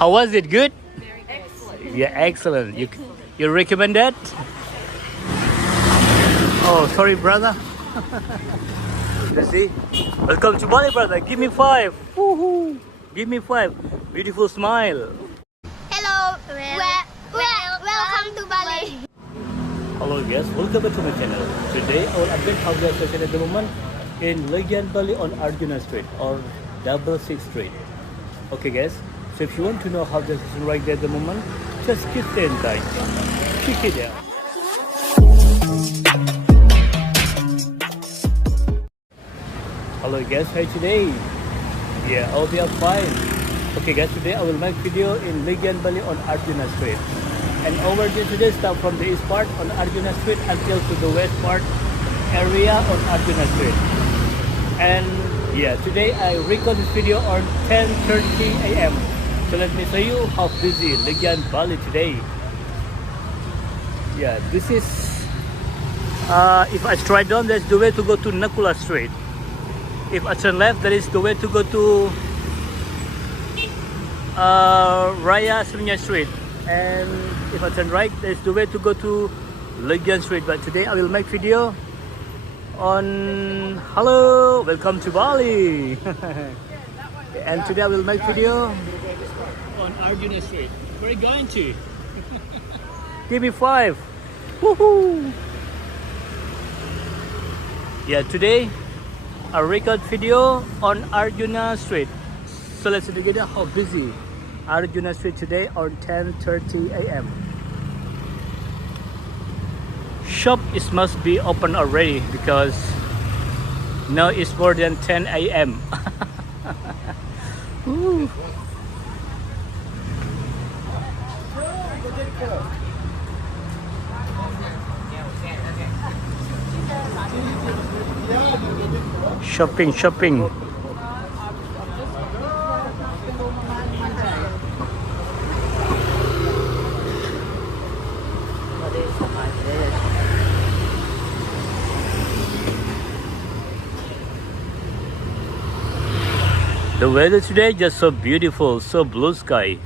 How was it? Good? Excellent. Yeah, excellent. You recommend that? Oh, sorry, brother. You see? Welcome to Bali, brother. Give me 5. Woohoo! Give me 5. Beautiful smile. Hello. Welcome to Bali. Hello guys, welcome back to my channel. Today I will update how the session at the moment in Legian Bali on Arjuna Street or 66 Street. Okay guys, so if you want to know how the session right there at the moment, just keep staying tight. Check it out. Hello guys, how today? Yeah, I'll be up fine. Okay guys, today I will make video in Legian Bali on Arjuna Street. And over there today, start from the east part on Arjuna Street until to the west part area on Arjuna Street. And yeah, today I record this video on 10:30 a.m. So let me show you how busy Legian Bali today. Yeah, this is if I straight down, that's the way to go to Nakula Street. If I turn left, that is the way to go to Raya Srinya Street. And if I turn right, there's the way to go to Legian Street. But today I will make video on hello, welcome to Bali. And today I will make video on Arjuna Street. Where are you going to? Give me 5. Woohoo! Yeah, today I record video on Arjuna Street. So let's see together how busy Arjuna Street today on 10:30 a.m. Shop is must be open already because now it's more than 10 a.m. Shopping. The weather today just so beautiful, so blue sky.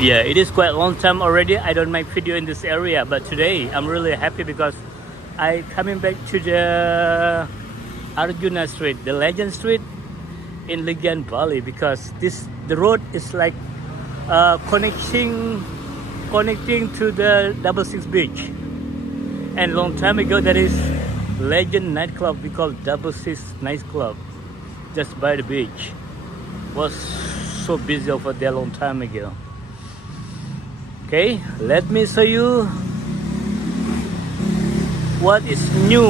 Yeah, it is quite a long time already I don't make video in this area, but today I'm really happy because I coming back to the Arjuna Street, the Legend Street in Legian Bali, because the road is like connecting to the 66 beach. And long time ago, there is Legend nightclub we call 66 nightclub just by the beach. Was so busy over there long time ago. Okay, let me show you what is new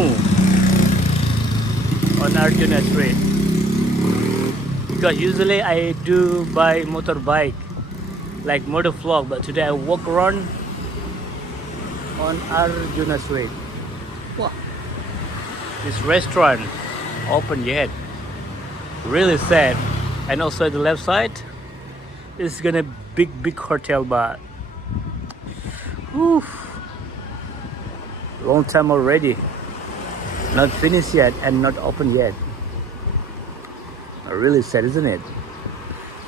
on Arjuna Street. Because usually I do buy motorbike like motor vlog, but today I walk around on Arjuna Street. Wow. This restaurant open yet. Really sad. And also the left side is gonna big hotel bar. Whew. Long time already. Not finished yet and not open yet. Really sad, isn't it?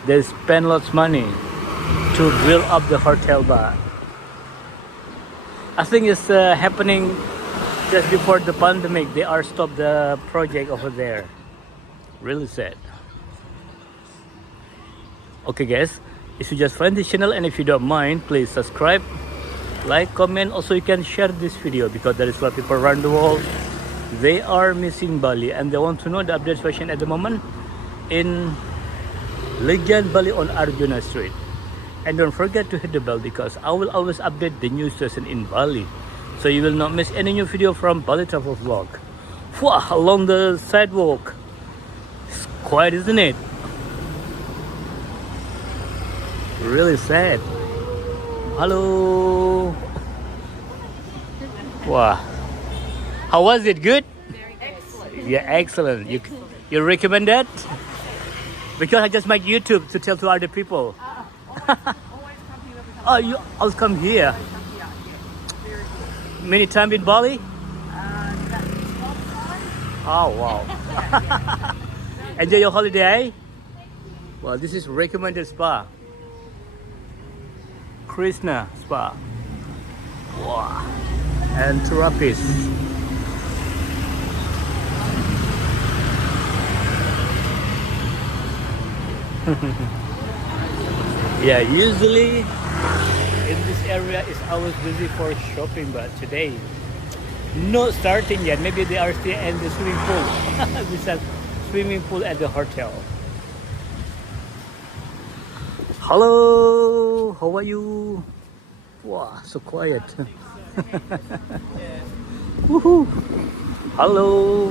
They spend lots of money to build up the hotel bar. I think it's happening just before the pandemic. They are stopped the project over there. Really sad. Okay guys, if you just find this channel and if you don't mind, please subscribe, like, comment. Also you can share this video because there is a lot of people around the world. They are missing Bali and they want to know the update situation at the moment in Legian Bali on Arjuna Street. And don't forget to hit the bell because I will always update the new station in Bali, so you will not miss any new video from Bali Travel Vlog. Wow, along the sidewalk, it's quiet, isn't it? Really sad. Hello. Wow. How was it? Good? Excellent. Yeah, excellent. You recommend that? Because I just make YouTube to tell to other people. Oh, you always come here. Many times in Bali? Oh wow. Enjoy your holiday. Well, this is recommended spa. Krishna Spa. Wow. And therapist. Yeah, usually in this area is always busy for shopping, but today not starting yet. Maybe they are still in the swimming pool. There's a swimming pool at the hotel. Hello, how are you? Wow, so quiet. Woohoo! Hello.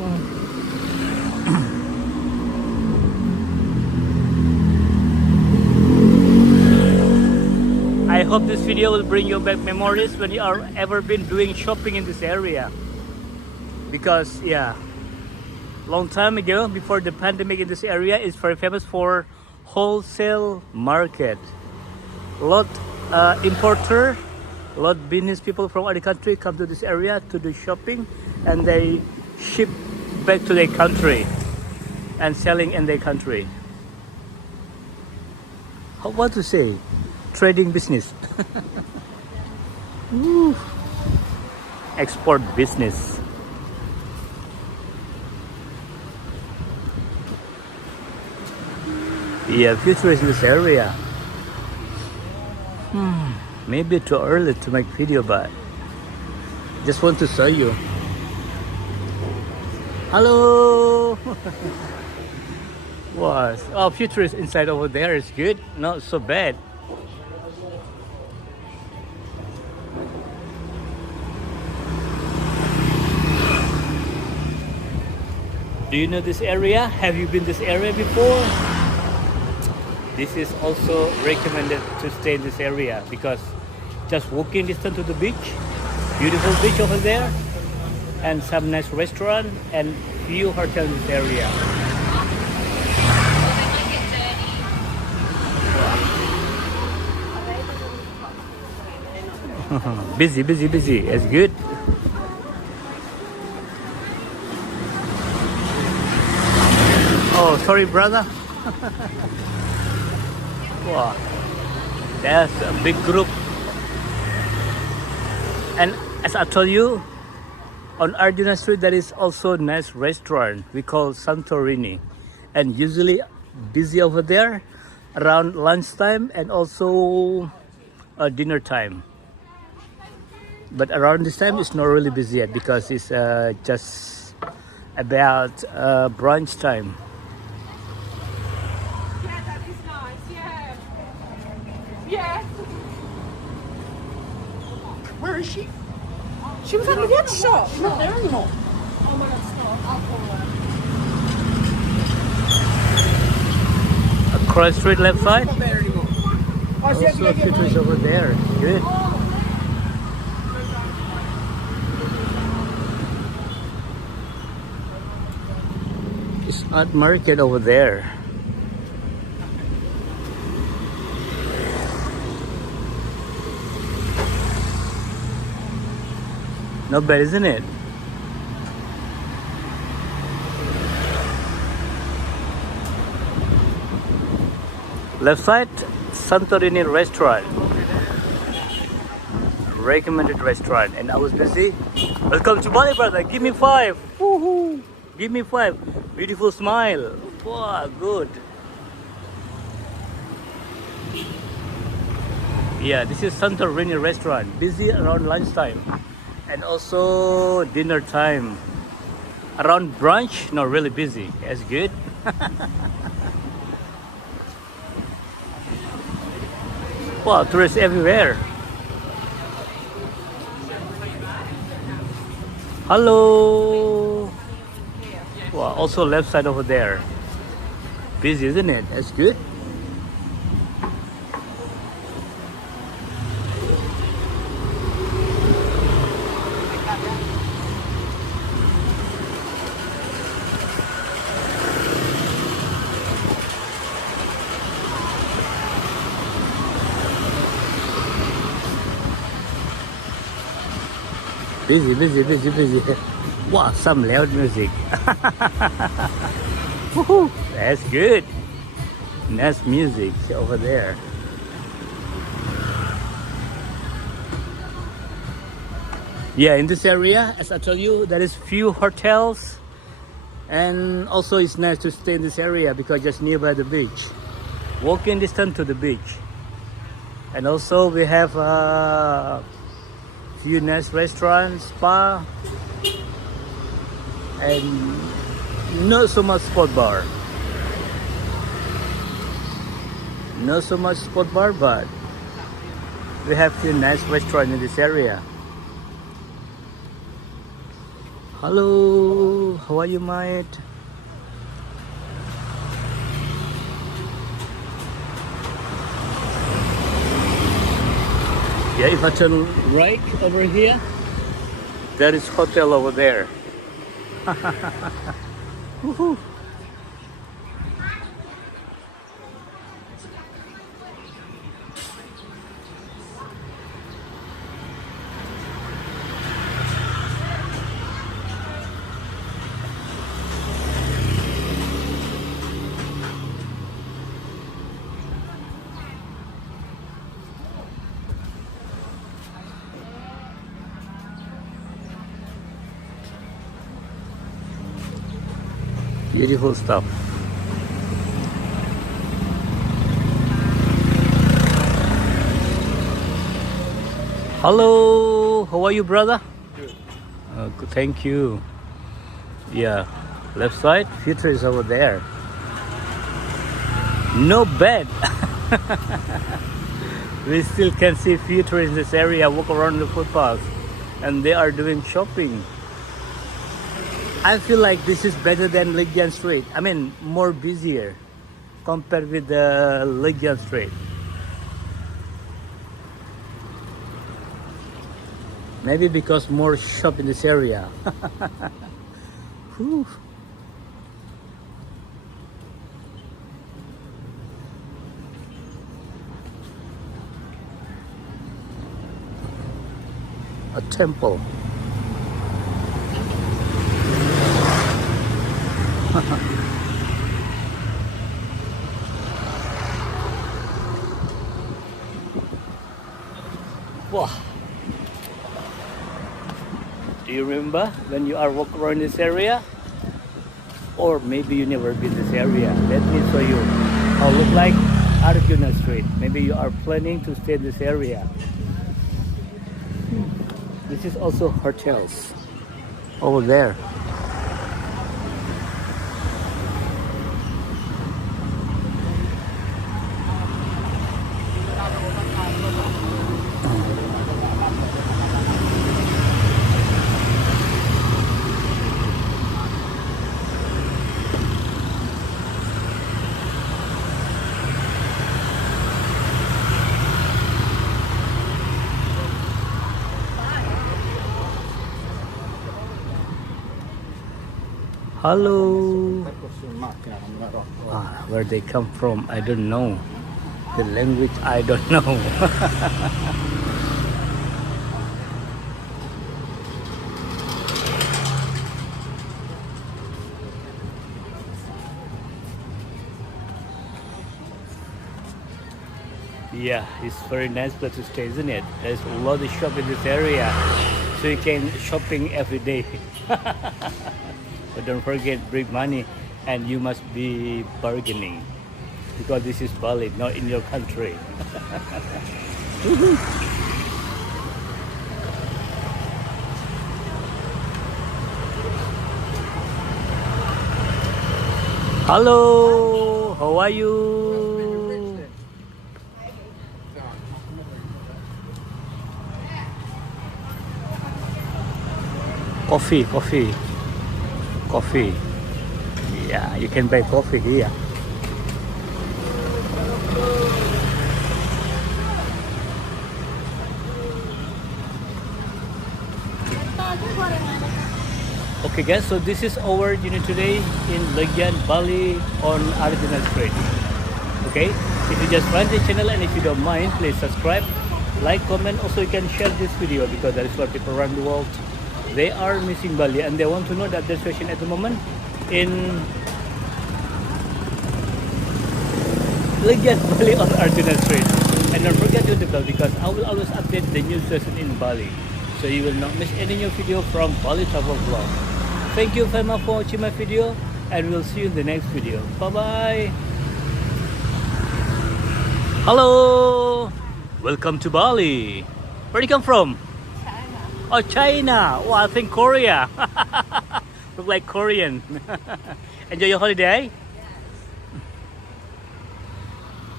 I hope this video will bring you back memories when you are ever been doing shopping in this area. Because yeah, long time ago, before the pandemic, in this area is very famous for wholesale market. Lot importer, lot business people from other country come to this area to do shopping, and they ship back to their country and selling in their country. What to say? Trading business. Woo. Export business. Yeah, future is in this area. Maybe too early to make video, but just want to show you. Hello. What? Oh, future is inside over there. It's good. Not so bad. Do you know this area? Have you been this area before? This is also recommended to stay in this area because just walking distance to the beach, beautiful beach over there, and some nice restaurant and few hotels in this area. Busy, busy, busy. It's good. Oh, sorry, brother. Wow, that's a big group. And as I told you, on Arjuna Street there is also a nice restaurant we call Santorini, and usually busy over there around lunchtime and also dinner time. But around this time it's not really busy yet because it's just about brunch time. Yes. Where is she? She was at the watch shop. She's not there anymore. Oh my God, stop. I'll call her. Across street left side. She's not there anymore. Oh, she had to Also go get future is mine. over there. Good. It's art market over there. Not bad, isn't it? Left side, Santorini restaurant. Recommended restaurant. And I was busy. Welcome to Bali, brother. Give me 5. Woohoo! Give me 5. Beautiful smile. Wow, good. Yeah, this is Santorini restaurant. Busy around lunchtime. And also dinner time. Around brunch, not really busy. That's good. Wow, tourists everywhere. Hello. Wow, also left side over there. Busy, isn't it? That's good. Busy, busy, busy, busy. Wow, some loud music. Woohoo, that's good. Nice music over there. Yeah, in this area, as I told you, there is few hotels, and also it's nice to stay in this area because just nearby the beach, walking distance to the beach. And also we have a few nice restaurants, spa, and not so much sport bar. Not so much sport bar, but we have few nice restaurants in this area. Hello, how are you, mate? Yeah, if I turn right over here, there is hotel over there. Woohoo. Beautiful stuff. Hello, how are you, brother? Good. Good, thank you. Yeah, left side, future is over there. No bad. We still can see future in this area, walk around the footpath, and they are doing shopping. I feel like this is better than Legian Street. I mean, more busier compared with the Legian Street. Maybe because more shop in this area. Whew. A temple. Wow. Do you remember when you are walking around this area? Or maybe you never been this area. Let me show you how it look like Arjuna Street. Maybe you are planning to stay in this area. This is also hotels over there. Hello. Where they come from, I don't know. The language, I don't know. Yeah, it's very nice place to stay, isn't it? There's a lot of shop in this area, so you can shopping every day. But don't forget, bring money, and you must be bargaining because this is Bali, not in your country. Hello, how are you? Coffee. Yeah, you can buy coffee here. Okay guys, so this is our journey today in Legian Bali on Arjuna Street. Okay, if you just find the channel and if you don't mind, please subscribe, like, comment. Also you can share this video because there is a lot of people around the world. they are missing Bali and they want to know that the situation at the moment in Legian Bali on Arjuna Street. And don't forget to hit the bell because I will always update the new session in Bali, so you will not miss any new video from Bali Travel Vlog. Thank you very much for watching my video, and we'll see you in the next video. Bye bye. Hello, welcome to Bali. Where do you come from? China. Oh, China. Oh, I think Korea. Look like Korean. Enjoy your holiday.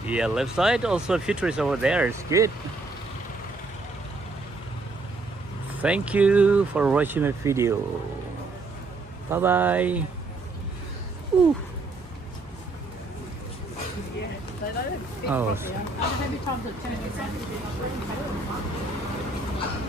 Yeah, left side also a few trees over there. It's good. Thank you for watching my video. Bye bye. Ooh. Oh. Maybe Tom to 10%.